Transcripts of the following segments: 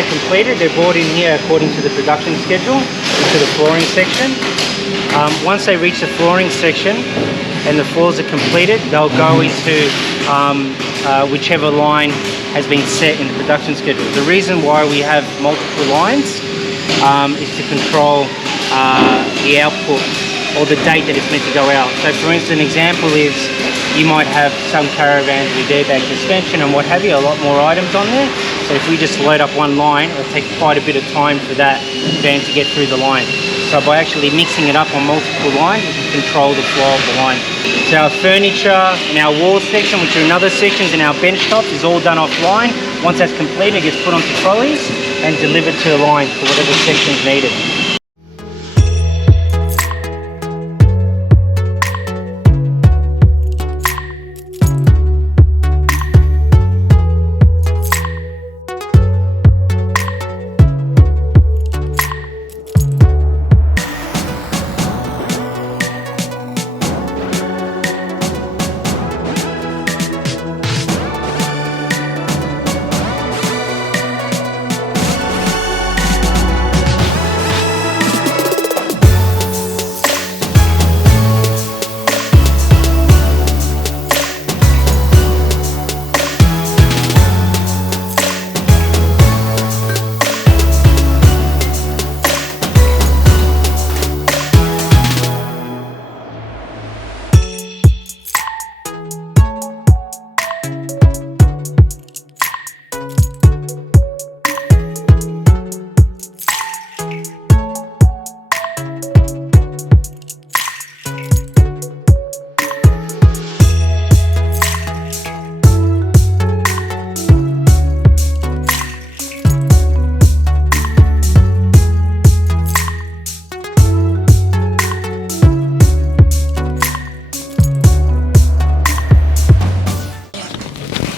they're completed, they're brought in here according to the production schedule into the flooring section. Once they reach the flooring section and the floors are completed, they'll go into whichever line has been set in the production schedule. The reason why we have multiple lines is to control the output or the date that it's meant to go out. So for instance, an example is you might have some caravans with airbag suspension and what have you, a lot more items on there. So if we just load up one line, it'll take quite a bit of time for that van to get through the line. So by actually mixing it up on multiple lines, we can control the flow of the line. So our furniture and our wall section, which are in other sections, and our bench tops is all done offline. Once that's completed, it gets put onto trolleys and delivered to the line for whatever section is needed.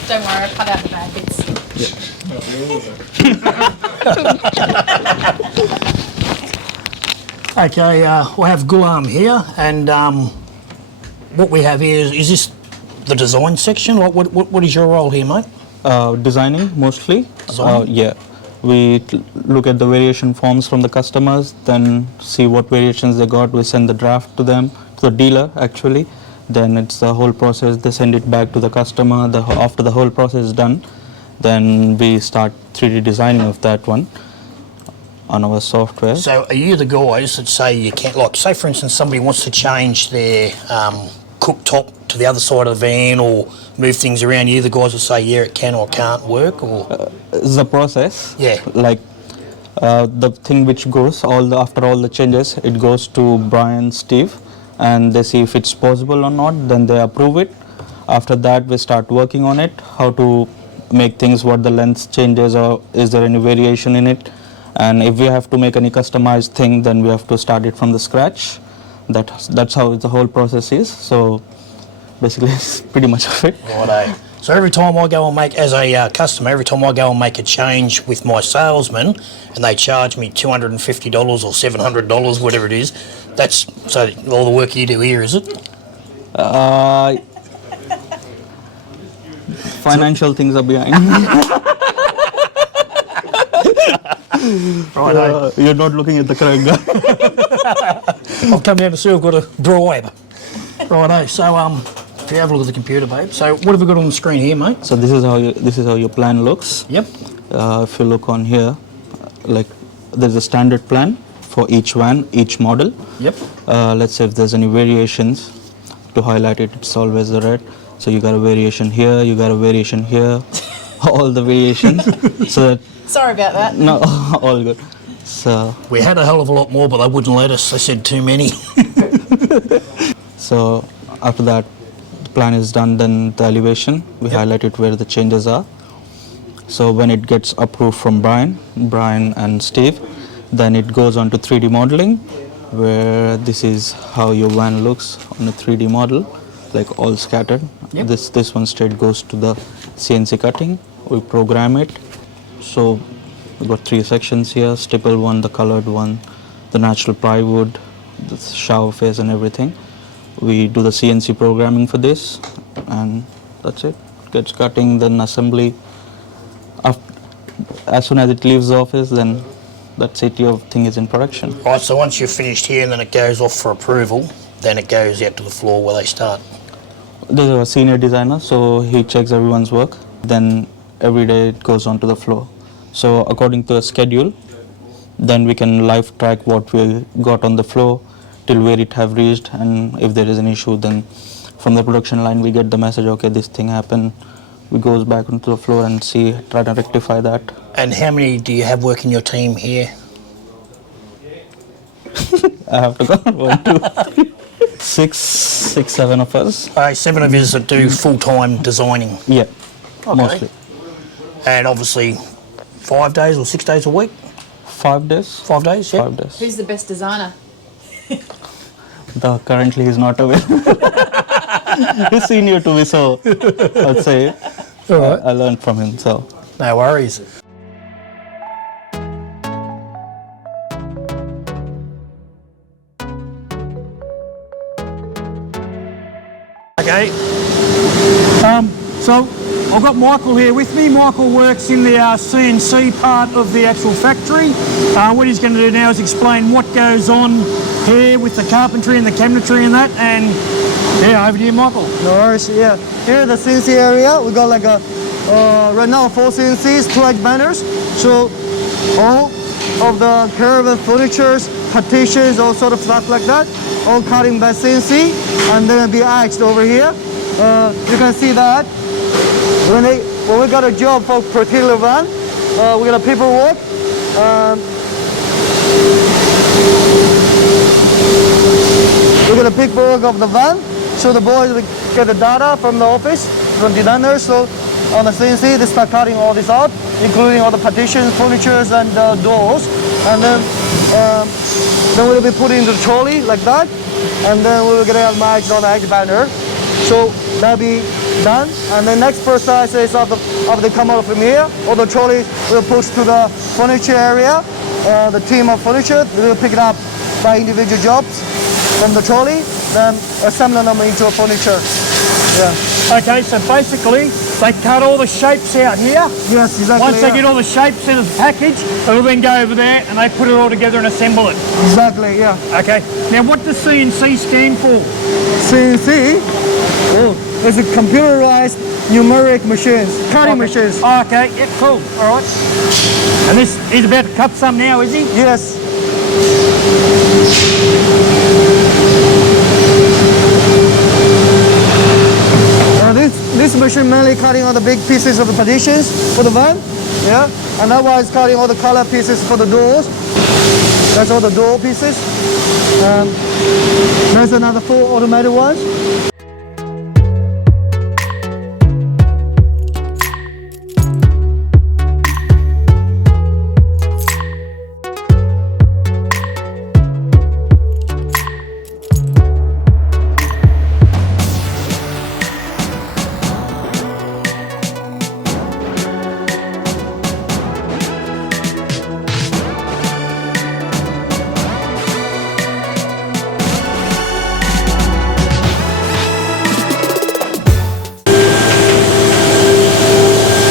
Don't worry, I cut out the bad bits. Okay, we have Gulam here, and what we have here is this the design section? What is your role here, mate? Designing mostly. Designing? Yeah. We look at the variation forms from the customers, then see what variations they got. We send the draft to them, to the dealer actually. Then it's the whole process. They send it back to the customer. After the whole process is done, then we start 3D designing of that one on our software. So are you the guys that say you can't, like say for instance somebody wants to change their cooktop to the other side of the van or move things around, you the guys will say yeah it can or can't work, or? It's the process. Yeah. Like the thing which goes, after all the changes, it goes to Brian, Steve, and they see if it's possible or not, then they approve it. After that we start working on it, how to make things, what the length changes or is there any variation in it. And if we have to make any customized thing, then we have to start it from the scratch. That's how the whole process is. So basically it's pretty much of it. Righto. So every time I go and make, as a customer, every time I go and make a change with my salesman and they charge me $250 or $700, whatever it is, that's so all the work you do here, is it? Financial things are behind. Righto. You're not looking at the correct guy. I've come down to see I've got a bribe. Righto. So if you have a look at the computer, babe. So what have we got on the screen here, mate? So this is how your plan looks. Yep. If you look on here, like there's a standard plan for each van, each model. Yep. Let's say if there's any variations, to highlight it, it's always the red. So you got a variation here, you got a variation here, all the variations. So that, Sorry about that. no, all good. So We had a hell of a lot more, but they wouldn't let us. They said too many. so after that, the plan is done. Then the elevation, we highlight it where the changes are. So when it gets approved from Brian and Steve, then it goes on to 3D modeling, where this is how your van looks on a 3D model, like all scattered. Yep. This one straight goes to the CNC cutting. We program it. So we've got 3 sections here: stipple one, the colored one, the natural plywood, the shower face and everything. We do the CNC programming for this, and that's it. Gets cutting, then assembly. as soon as it leaves the office, then that's it, your thing is in production. Right, so once you're finished here and then it goes off for approval, then it goes out to the floor where they start. There's a senior designer, so he checks everyone's work. Then every day it goes on to the floor. So according to a schedule, then we can live track what we got on the floor till where it have reached, and if there is an issue, then from the production line we get the message, okay, this thing happened. We goes back onto the floor and see, try to rectify that. And how many do you have working your team here? I have to go 1, 2, 3, 6, 7 of us. 7 of you that do full-time designing. Yeah, Okay. mostly. And obviously 5 days or 6 days a week? 5 days. 5 days, yeah. 5 days. Who's the best designer? Currently he's not available. He's senior to me, so I'd say All right. I learned from him. So No worries. Okay. So I've got Michael here with me. Michael works in the CNC part of the actual factory. What he's going to do now is explain what goes on here with the carpentry and the cabinetry and that. And yeah, over to you, Michael. No worries, yeah. Here the CNC area, we got like a, right now 4 CNCs, 2 edge banners. So all of the caravan furnitures, partitions, all sort of stuff like that, all cutting by CNC, and then be etched over here. You can see that when we got a job for particular van, we got a paperwork. We got a paperwork of the van, so the boys will get the data from the office, from designers. So on the CNC, they start cutting all this out, including all the partitions, furnitures, and doors. And then we'll be putting in the trolley like that, and then we will get it matched on the edge banner. So that'll be done. And the next process is after they come out from here, all the trolleys will push to the furniture area. The team of furniture, they will pick it up by individual jobs from the trolley, then assemble them into a furniture. Yeah. Okay, so basically they cut all the shapes out here. Yes, exactly. Once they yeah. get all the shapes in the package, it'll then go over there and they put it all together and assemble it. Exactly, yeah. Okay. Now, what does CNC stand for? CNC, it's a computerized numeric machines, cutting machines. Oh, okay. Yeah, cool. All right. And this he's about to cut some now, is he? Yes. This machine mainly cutting all the big pieces of the partitions for the van, yeah, and that one is cutting all the color pieces for the doors. That's all the door pieces. There's another 4 automated ones.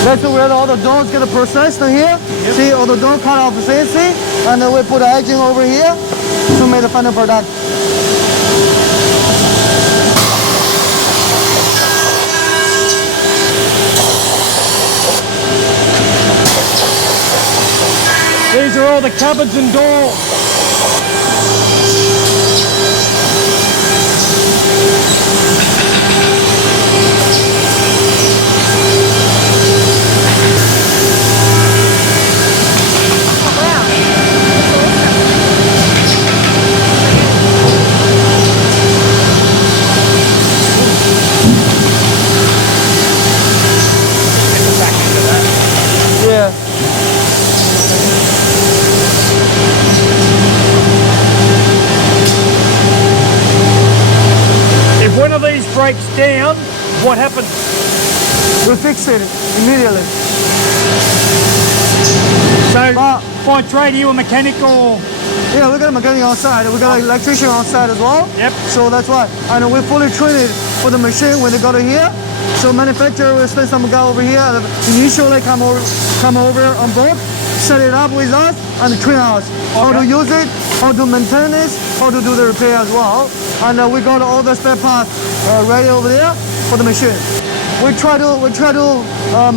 That's where all the doors get processed in here. Yep. See, all the doors cut off the CNC, and then we put the edging over here to make the final product. These are all the cupboards and doors. Yeah. If one of these breaks down, what happens? We fix it immediately. So, if I trade you a mechanic or... Yeah, we got a mechanic on site. We got an electrician on site as well. Yep. So that's why. And we fully trained it for the machine when they got it here. So manufacturer will send some guy over here. Initially come over on board, set it up with us and train us how to use it, how to maintain it, how to do the repair as well. And we got all the spare parts ready over there for the machine. We try to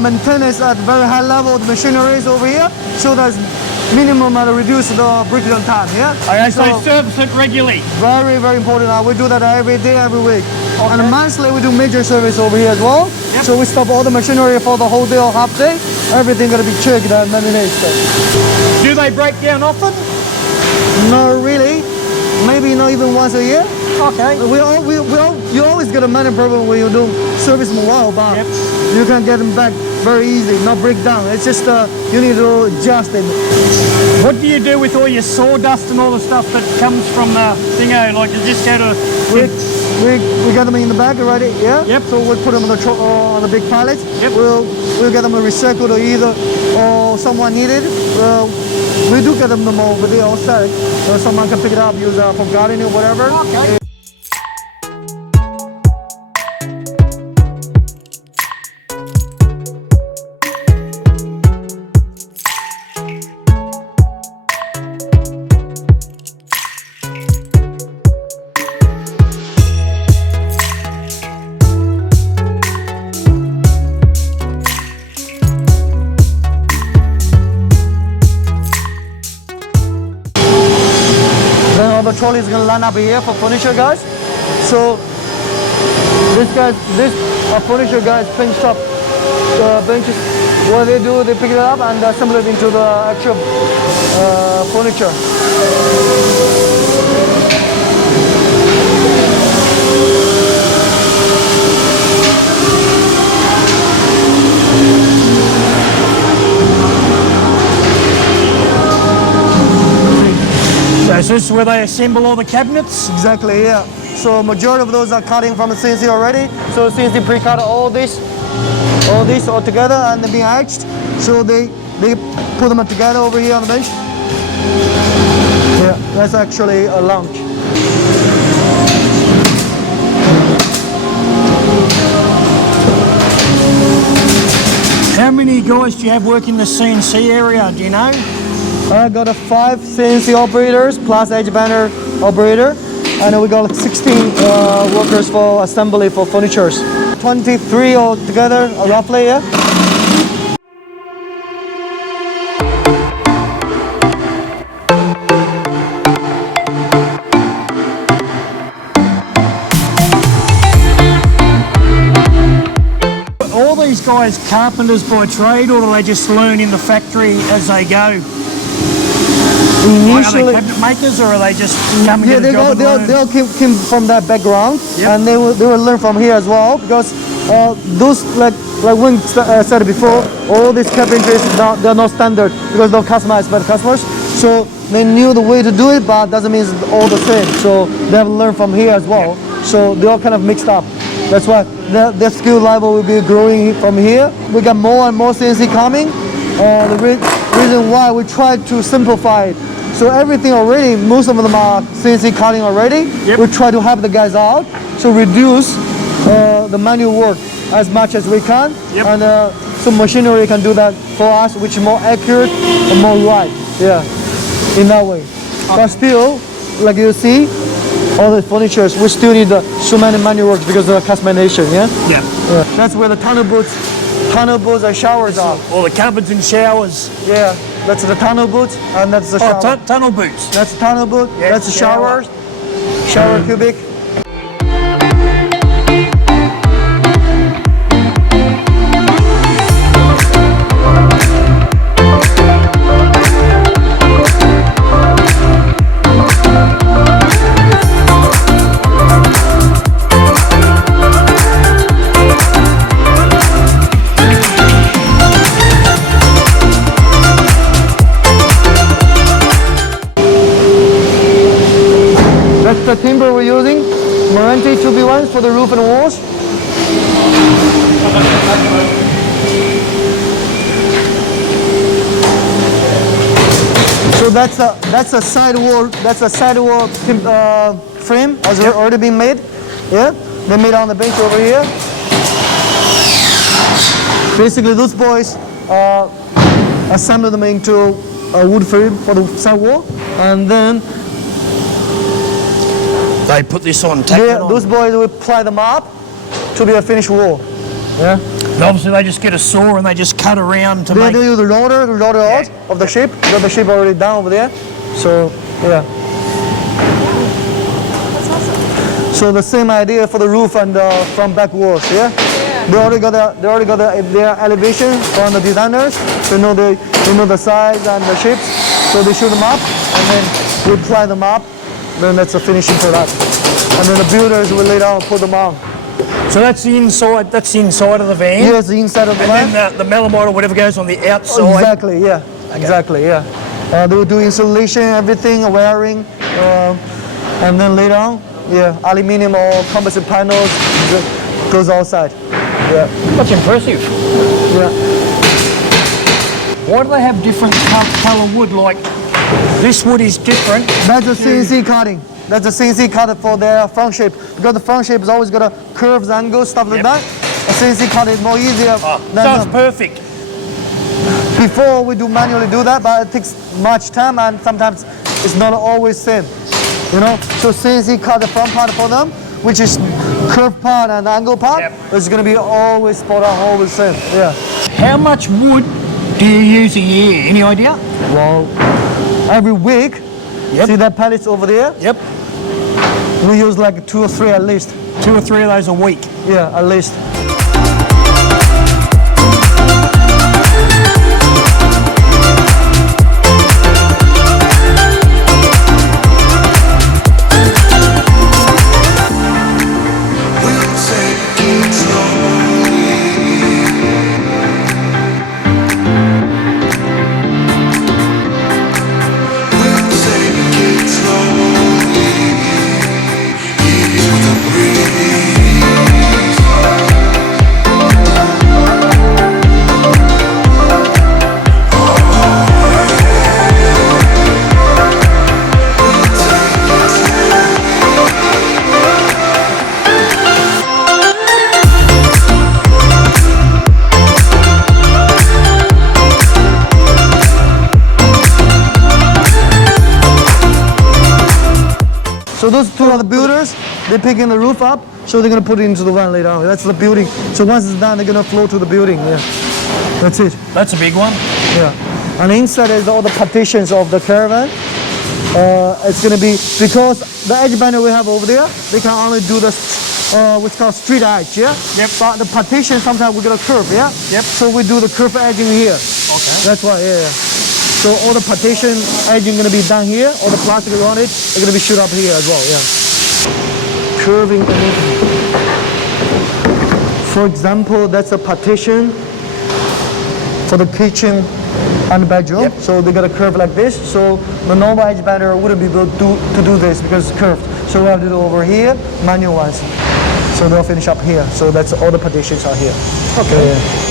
maintain it at very high level. The machinery is over here, so that minimum and reduce the breakdown time. Yeah. Okay, so service it regularly. Very, very important. We do that every day, every week. And monthly we do major service over here as well. Yep. So we stop all the machinery for the whole day or half day. Everything gonna be checked and managed. Do they break down often? Not really. Maybe not even once a year. Okay. You always get a minor problem when you do service them a while, but Yep. you can get them back very easy, not break down. It's just you need to adjust it. What do you do with all your sawdust and all the stuff that comes from the thingo? Like, you just go to... We get them in the bag already, yeah? Yep. So we'll put them on the big pallets. Yep. We'll get them recycled or someone need it. We do get them over there outside. So someone can pick it up, use for gardening or whatever. Okay. Then all the trolleys gonna line up here for furniture guys. So this furniture guys pinched up benches. What they do, they pick it up and assemble it into the actual furniture. So is this where they assemble all the cabinets? Exactly, yeah. So majority of those are cutting from the CNC already. So CNC pre-cut all this all together and they're being etched. So they put them together over here on the bench. Yeah, that's actually a lounge. How many guys do you have working the CNC area, do you know? I got 5 CNC operators plus edge banner operator, and we got 16 workers for assembly for furnitures. 23 altogether, roughly, yeah. All these guys carpenters by trade, or do they just learn in the factory as they go? Like, are they cabinet makers, or are they just coming Yeah, to the job and learn? they'll came from that background, Yep. and they will learn from here as well, because those like Wing said before, all these carpentries they're not standard because they're customized by the customers. So they knew the way to do it, but doesn't mean it's all the same. So they have learned from here as well. So they all kind of mixed up. That's why their skill level will be growing from here. We got more and more CNC coming. The reason why we try to simplify it. So everything already, most of them are CNC cutting already. Yep. We try to help the guys out to reduce the manual work as much as we can. Yep. And some machinery can do that for us, which is more accurate and more right. Yeah, in that way. But still, like you see, all the furnitures, we still need so many manual work because of the customization. Yeah. Yeah. That's where the tunnel boots and showers are. All the cupboards and showers. Yeah, that's the tunnel boots and that's the shower. Oh, tunnel boots. That's the tunnel boot. Yes, that's the shower. shower cubic. That's the timber we're using. Marante 2B1 for the roof and walls. So that's a sidewall. That's a sidewall frame has already been made. Yeah, they made on the bench over here. Basically, those boys assemble them into a wood frame for the side wall, and then They put this on, tack it on. those boys will ply them up to be a finished wall. Yeah. And obviously they just get a saw and they just cut around to They make... do the rotor out of the ship. Got the ship already down over there. So yeah. That's awesome. So the same idea for the roof and front back walls. Yeah. They already got their elevation from the designers. They know the size and the shapes. So they shoot them up, and then we ply them up. Then that's the finishing product. And then the builders will lay down and put them on. So that's the inside of the van? Here's the inside of the van. And then the melamine or whatever goes on the outside? Exactly, yeah. Okay. Exactly, yeah. They will do installation, everything, wiring, and then later on, yeah, aluminium or composite panels goes outside. Yeah. That's impressive. Yeah. Why do they have different colour wood? Like, this wood is different. That's a CNC cutting. That's a CNC cutter for their front shape. Because the front shape has always got a curves, angles, stuff like that. A CNC cutter is more easier So than it's perfect. before we do manually do that, but it takes much time and sometimes it's not always same. You know? So CNC cut the front part for them, which is curved part and angle part. Yep. It's gonna be always spot on, always same. Yeah. How much wood do you use a year? Any idea? Well, every week, Yep. see that pallets over there? Yep. We use like 2 or 3 at least. 2 or 3 of those a week. Yeah, at least. So those 2 are the builders. They're picking the roof up, so they're gonna put it into the van later on. That's the building. So once it's done, they're gonna flow to the building. Yeah, that's it. That's a big one. Yeah, and inside is all the partitions of the caravan. It's gonna be because the edge banner we have over there, they can only do the what's called street edge. Yeah. Yep. But the partition sometimes we're gonna curve. Yeah. Yep. So we do the curve edging here. Okay. That's why. Yeah. So all the partition edging gonna be done here. All the plastic around it is gonna be shoot up here as well. Yeah. Curving. For example, that's a partition for the kitchen and bedroom. Yep. So they got a curve like this. So the normal edge bender wouldn't be able to do this because it's curved. So we have to do over here, manual ones. So they'll finish up here. So that's all the partitions are here. Okay.